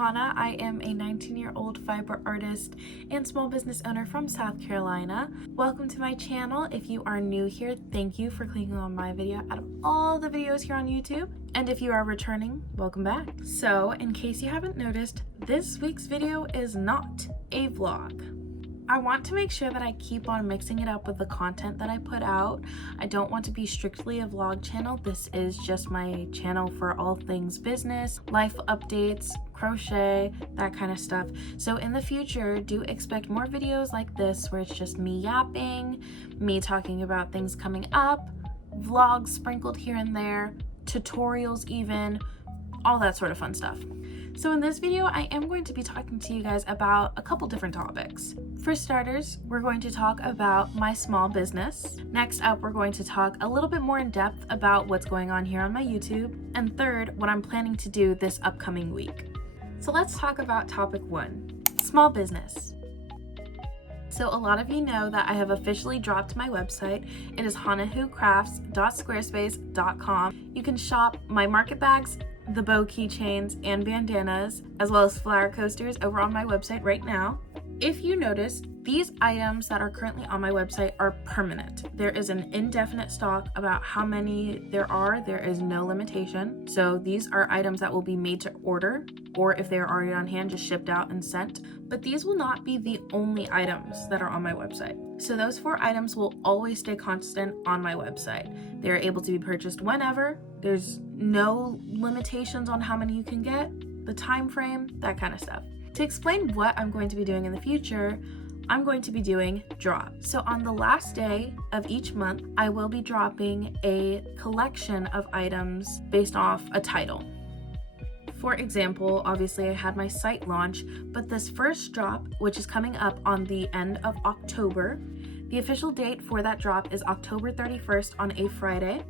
Hannah. I am a 19-year-old fiber artist and small business owner from South Carolina. Welcome to my channel. If you are new here, thank you for clicking on my video out of all the videos here on YouTube. And if you are returning, welcome back. So, in case you haven't noticed, this week's video is not a vlog. I want to make sure that I keep on mixing it up with the content that I put out. I don't want to be strictly a vlog channel. This is just my channel for all things business, life updates, crochet, that kind of stuff. So in the future, do expect more videos like this where it's just me yapping, me talking about things coming up, vlogs sprinkled here and there, tutorials even, all that sort of fun stuff. So in this video, I am going to be talking to you guys about a couple different topics. For starters, we're going to talk about my small business. Next up, we're going to talk a little bit more in depth about what's going on here on my YouTube. And third, what I'm planning to do this upcoming week. So let's talk about topic 1, small business. So a lot of you know that I have officially dropped my website. It is hanahocrafts.squarespace.com. You can shop my market bags, the bow keychains and bandanas, as well as flower coasters over on my website right now. If you notice, these items that are currently on my website are permanent. There is an indefinite stock about how many there are. There is no limitation. So these are items that will be made to order, or if they're already on hand, just shipped out and sent. But these will not be the only items that are on my website. So those 4 items will always stay constant on my website. They're able to be purchased whenever. There's no limitations on how many you can get, the time frame, that kind of stuff. To explain what I'm going to be doing in the future, I'm going to be doing drops. So on the last day of each month, I will be dropping a collection of items based off a title. For example, obviously I had my site launch, but this first drop, which is coming up on the end of October, the official date for that drop is October 31st on a Friday.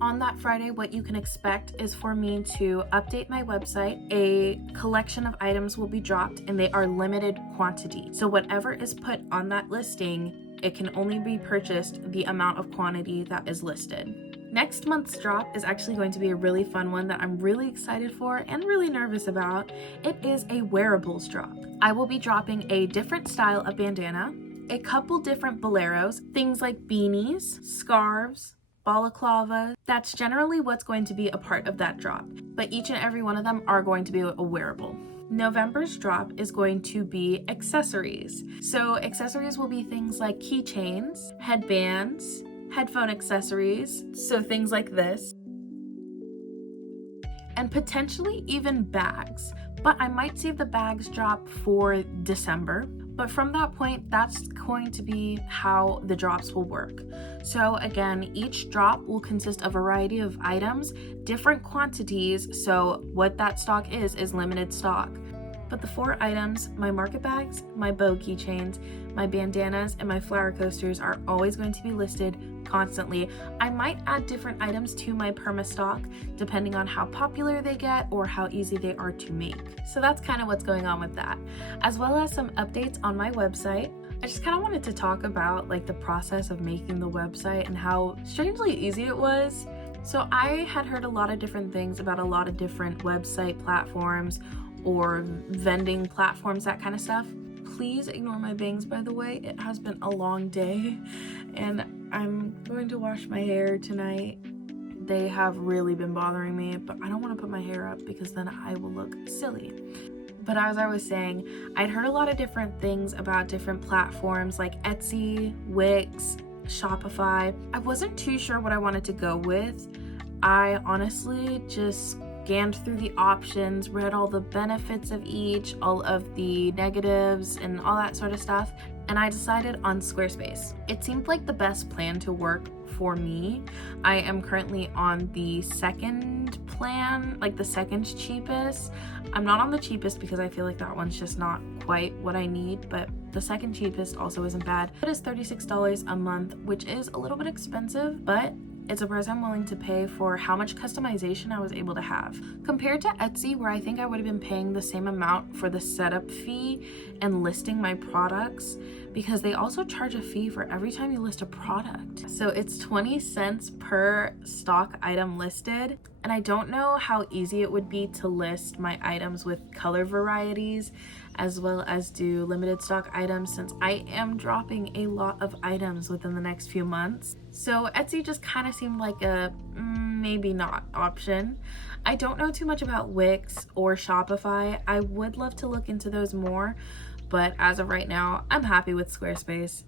On that Friday, what you can expect is for me to update my website. A collection of items will be dropped and they are limited quantity. So whatever is put on that listing, it can only be purchased the amount of quantity that is listed. Next month's drop is actually going to be a really fun one that I'm really excited for and really nervous about. It is a wearables drop. I will be dropping a different style of bandana, a couple different boleros, things like beanies, scarves, balaclava. That's generally what's going to be a part of that drop, but each and every one of them are going to be a wearable. November's drop is going to be accessories. So accessories will be things like keychains, headbands, headphone accessories, so things like this, and potentially even bags, but I might save the bags drop for December. But from that point, that's going to be how the drops will work. So again, each drop will consist of a variety of items, different quantities, so what that stock is limited stock. But the 4 items, my market bags, my bow keychains, my bandanas, and my flower coasters are always going to be listed constantly. I might add different items to my perma stock depending on how popular they get or how easy they are to make. So that's kind of what's going on with that, as well as some updates on my website. I just kind of wanted to talk about like the process of making the website and how strangely easy it was. So I had heard a lot of different things about a lot of different website platforms or vending platforms, that kind of stuff. Please ignore my bangs, by the way. It has been a long day and I'm going to wash my hair tonight. They have really been bothering me, but I don't want to put my hair up because then I will look silly. But as I was saying, I'd heard a lot of different things about different platforms like Etsy, Wix, Shopify. I wasn't too sure what I wanted to go with. I honestly just scanned through the options, read all the benefits of each, all of the negatives and all that sort of stuff, and I decided on Squarespace. It seemed like the best plan to work for me. I am currently on the second plan, like the second cheapest. I'm not on the cheapest because I feel like that one's just not quite what I need, but the second cheapest also isn't bad. It is $36 a month, which is a little bit expensive, but it's a price I'm willing to pay for how much customization I was able to have. Compared to Etsy, where I think I would have been paying the same amount for the setup fee and listing my products, because they also charge a fee for every time you list a product. So it's 20 cents per stock item listed. And I don't know how easy it would be to list my items with color varieties as well as do limited stock items, since I am dropping a lot of items within the next few months. So Etsy just kind of seemed like a maybe not option. I don't know too much about Wix or Shopify. I would love to look into those more, but as of right now, I'm happy with Squarespace.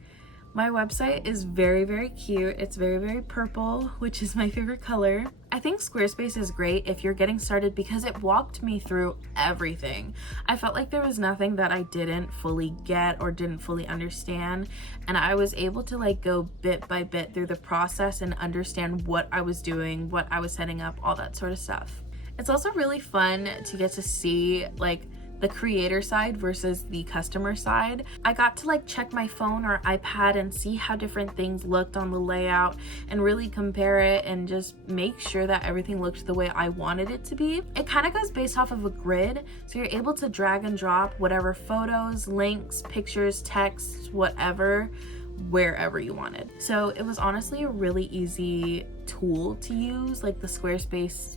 My website is very, very cute. It's very, very purple, which is my favorite color. I think Squarespace is great if you're getting started because it walked me through everything. I felt like there was nothing that I didn't fully get or didn't fully understand, and I was able to like go bit by bit through the process and understand what I was doing, what I was setting up, all that sort of stuff. It's also really fun to get to see like the creator side versus the customer side. I got to like check my phone or iPad and see how different things looked on the layout and really compare it and just make sure that everything looked the way I wanted it to be. It kind of goes based off of a grid, so you're able to drag and drop whatever photos, links, pictures, text, whatever, wherever you wanted. So it was honestly a really easy tool to use. Like the Squarespace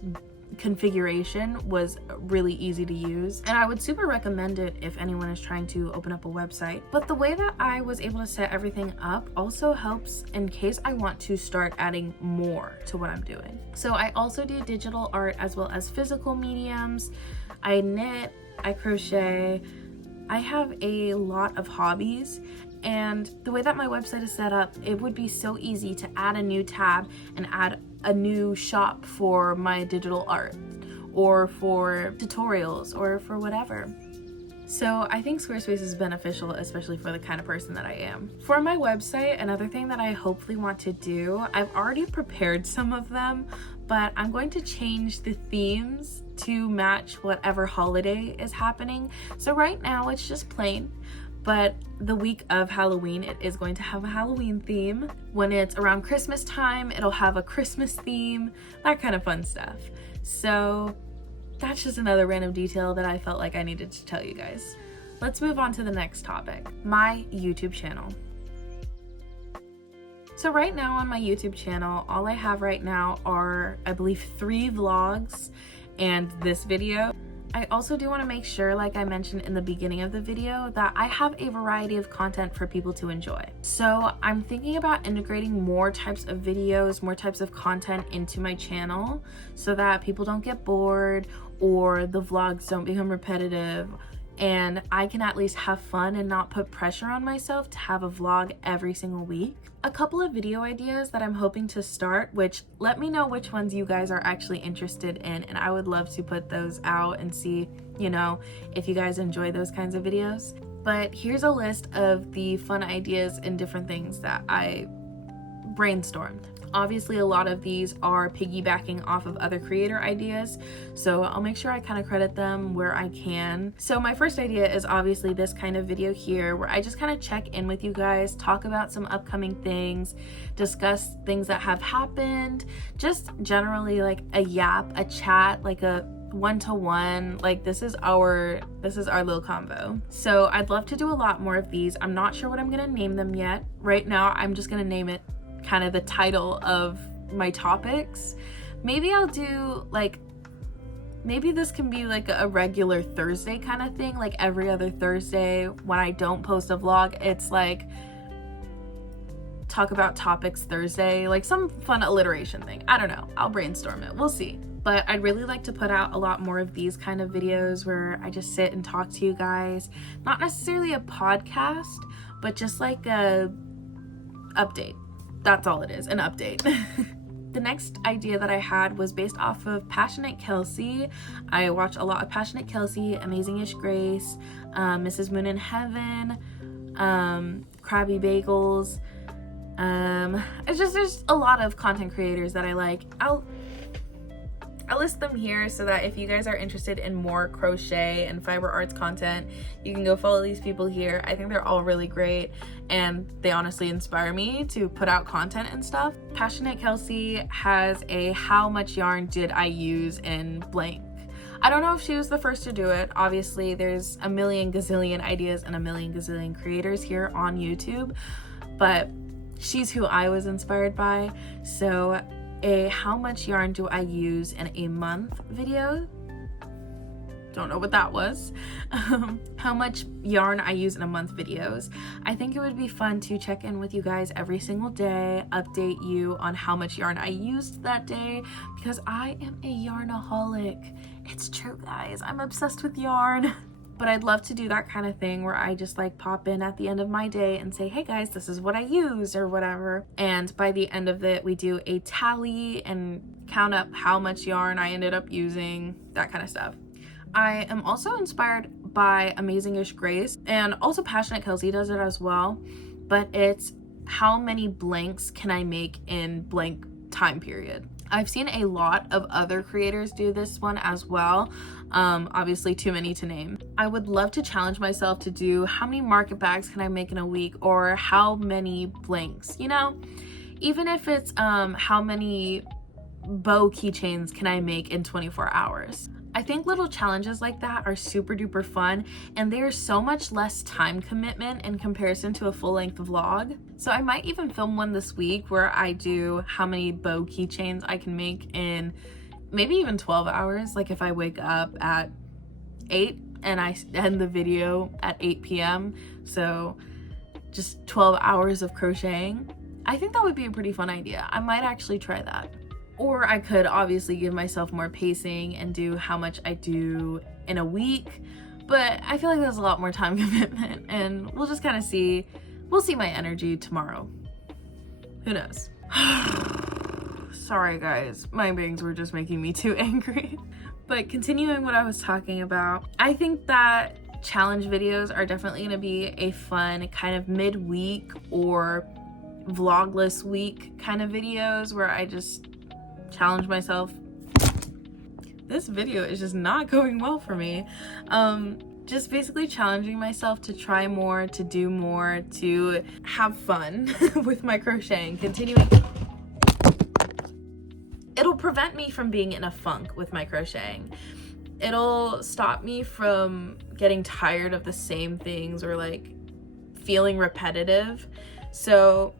configuration was really easy to use, and I would super recommend it if anyone is trying to open up a website. But the way that I was able to set everything up also helps in case I want to start adding more to what I'm doing. So I also do digital art as well as physical mediums. I knit, I crochet, I have a lot of hobbies, and the way that my website is set up, it would be so easy to add a new tab and add a new shop for my digital art or for tutorials or for whatever. So I think Squarespace is beneficial, especially for the kind of person that I am. For my website, another thing that I hopefully want to do, I've already prepared some of them, but I'm going to change the themes to match whatever holiday is happening. So right now it's just plain, but the week of Halloween, it is going to have a Halloween theme. When it's around Christmas time, it'll have a Christmas theme, that kind of fun stuff. So that's just another random detail that I felt like I needed to tell you guys. Let's move on to the next topic, my YouTube channel. So right now on my YouTube channel, all I have right now are, I believe, 3 vlogs and this video. I also do want to make sure, like I mentioned in the beginning of the video, that I have a variety of content for people to enjoy. So I'm thinking about integrating more types of videos, more types of content into my channel so that people don't get bored or the vlogs don't become repetitive, and I can at least have fun and not put pressure on myself to have a vlog every single week. A couple of video ideas that I'm hoping to start, which let me know which ones you guys are actually interested in, and I would love to put those out and see, you know, if you guys enjoy those kinds of videos. But here's a list of the fun ideas and different things that I brainstormed. Obviously, a lot of these are piggybacking off of other creator ideas, so I'll make sure I kind of credit them where I can. So my first idea is obviously this kind of video here, where I just kind of check in with you guys, talk about some upcoming things, discuss things that have happened, just generally like a yap, a chat, like a one-to-one. Like this is our little convo. So I'd love to do a lot more of these. I'm not sure what I'm gonna name them yet. Right now I'm just gonna name it kind of the title of my topics. Maybe I'll do like, maybe this can be like a regular Thursday kind of thing, like every other Thursday when I don't post a vlog, it's like talk about topics Thursday, like some fun alliteration thing. I don't know, I'll brainstorm it, we'll see. But I'd really like to put out a lot more of these kind of videos where I just sit and talk to you guys, not necessarily a podcast, but just like a update. That's all it is, an update. The next idea that I had was based off of Passionate Kelsey. I watch a lot of Passionate Kelsey, Amazing-ish Grace, Mrs. Moon in Heaven, Krabby Bagels. There's a lot of content creators that I like. I'll list them here so that if you guys are interested in more crochet and fiber arts content, you can go follow these people here. I think they're all really great and they honestly inspire me to put out content and stuff. Passionate Kelsey has a how much yarn did I use in blank. I don't know if she was the first to do it. Obviously, there's a million gazillion ideas and a million gazillion creators here on YouTube, but she's who I was inspired by. So a how much yarn do I use in a month video, don't know what that was. How much yarn I use in a month videos. I think it would be fun to check in with you guys every single day, update you on how much yarn I used that day, because I am a yarnaholic. It's true, guys, I'm obsessed with yarn. But I'd love to do that kind of thing where I just like pop in at the end of my day and say, hey guys, this is what I used or whatever. And by the end of it, we do a tally and count up how much yarn I ended up using, that kind of stuff. I am also inspired by Amazingish Grace, and also Passionate Kelsey does it as well, but it's how many blanks can I make in blank time period. I've seen a lot of other creators do this one as well. Obviously too many to name. I would love to challenge myself to do how many market bags can I make in a week, or how many blanks, you know? Even if it's how many bow keychains can I make in 24 hours. I think little challenges like that are super duper fun, and there's so much less time commitment in comparison to a full-length vlog. So I might even film one this week where I do how many bow keychains I can make in maybe even 12 hours. Like if I wake up at 8 and I end the video at 8 p.m. So just 12 hours of crocheting. I think that would be a pretty fun idea. I might actually try that. Or I could obviously give myself more pacing and do how much I do in a week, but I feel like there's a lot more time commitment, and we'll just kind of see. We'll see my energy tomorrow. Who knows? Sorry guys, my bangs were just making me too angry. But continuing what I was talking about, I think that challenge videos are definitely going to be a fun kind of midweek or vlogless week kind of videos where I just challenge myself. This video is just not going well for me. Just basically challenging myself to try more, to do more, to have fun with my crocheting, continuing. It'll prevent me from being in a funk with my crocheting. It'll stop me from getting tired of the same things or like feeling repetitive. So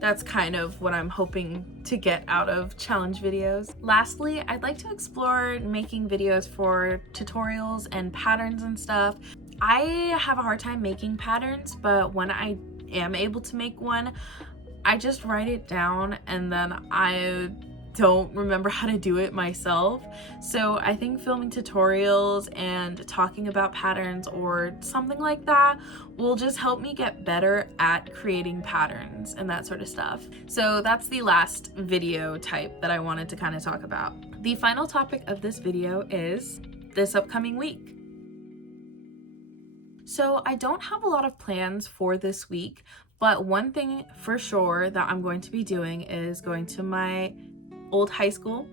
that's kind of what I'm hoping to get out of challenge videos. Lastly, I'd like to explore making videos for tutorials and patterns and stuff. I have a hard time making patterns, but when I am able to make one, I just write it down and then I don't remember how to do it myself. So I think filming tutorials and talking about patterns or something like that will just help me get better at creating patterns and that sort of stuff. So that's the last video type that I wanted to kind of talk about. The final topic of this video is this upcoming week. So I don't have a lot of plans for this week, but one thing for sure that I'm going to be doing is going to my old high school,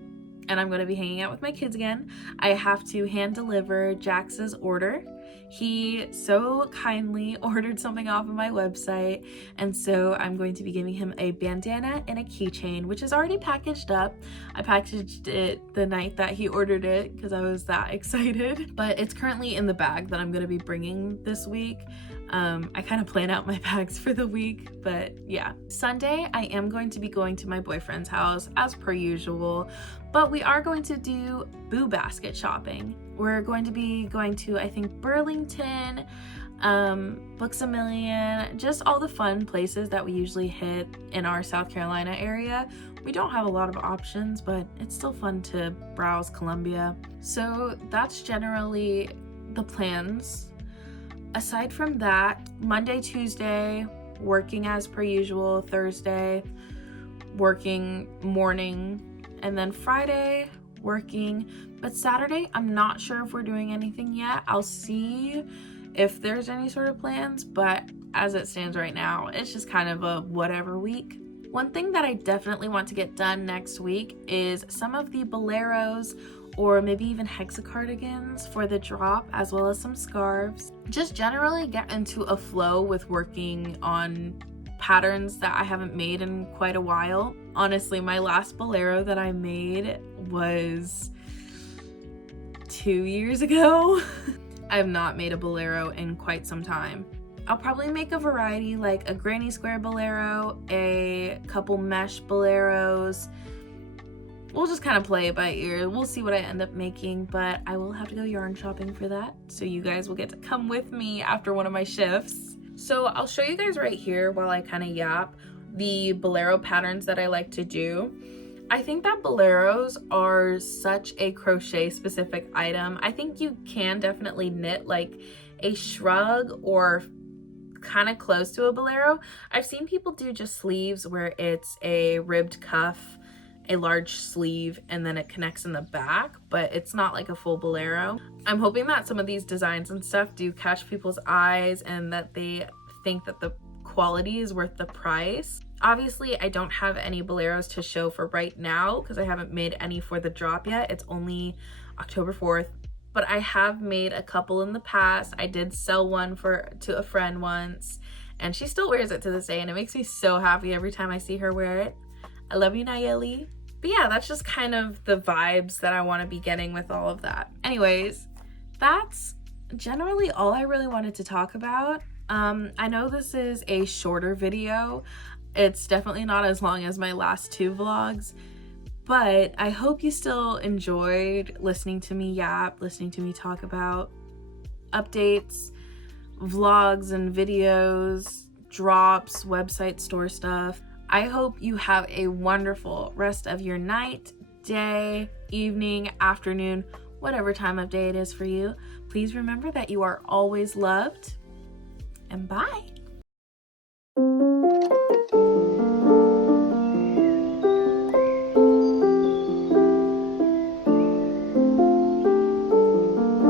and I'm going to be hanging out with my kids again. I have to hand deliver Jax's order. He so kindly ordered something off of my website, and so I'm going to be giving him a bandana and a keychain, which is already packaged up. I packaged it the night that he ordered it because I was that excited, but it's currently in the bag that I'm going to be bringing this week. I kind of plan out my bags for the week, but yeah. Sunday, I am going to be going to my boyfriend's house as per usual, but we are going to do Boo Basket shopping. We're going to be going to, I think, Burlington, Books A Million, just all the fun places that we usually hit in our South Carolina area. We don't have a lot of options, but it's still fun to browse Columbia. So that's generally the plans. Aside from that, Monday, Tuesday, working as per usual, Thursday, working morning, and then Friday, working. But Saturday, I'm not sure if we're doing anything yet. I'll see if there's any sort of plans, but as it stands right now, it's just kind of a whatever week. One thing that I definitely want to get done next week is some of the boleros or maybe even hexa cardigans for the drop, as well as some scarves. Just generally get into a flow with working on patterns that I haven't made in quite a while. Honestly, my last bolero that I made was 2 years ago. I have not made a bolero in quite some time. I'll probably make a variety, like a granny square bolero, a couple mesh boleros. We'll just kind of play it by ear. We'll see what I end up making, but I will have to go yarn shopping for that. So you guys will get to come with me after one of my shifts. So I'll show you guys right here while I kind of yap the bolero patterns that I like to do. I think that boleros are such a crochet specific item. I think you can definitely knit like a shrug or kind of close to a bolero. I've seen people do just sleeves where it's a ribbed cuff, a large sleeve, and then it connects in the back, but it's not like a full bolero. I'm hoping that some of these designs and stuff do catch people's eyes and that they think that the quality is worth the price. Obviously, I don't have any boleros to show for right now because I haven't made any for the drop yet. It's only October 4th, but I have made a couple in the past. I did sell one to a friend once, and she still wears it to this day, and it makes me so happy every time I see her wear it. I love you, Nayeli. But yeah, that's just kind of the vibes that I want to be getting with all of that. Anyways, that's generally all I really wanted to talk about. I know this is a shorter video. It's definitely not as long as my last 2 vlogs, but I hope you still enjoyed listening to me yap, listening to me talk about updates, vlogs and videos, drops, website store stuff. I hope you have a wonderful rest of your night, day, evening, afternoon, whatever time of day it is for you. Please remember that you are always loved, and bye.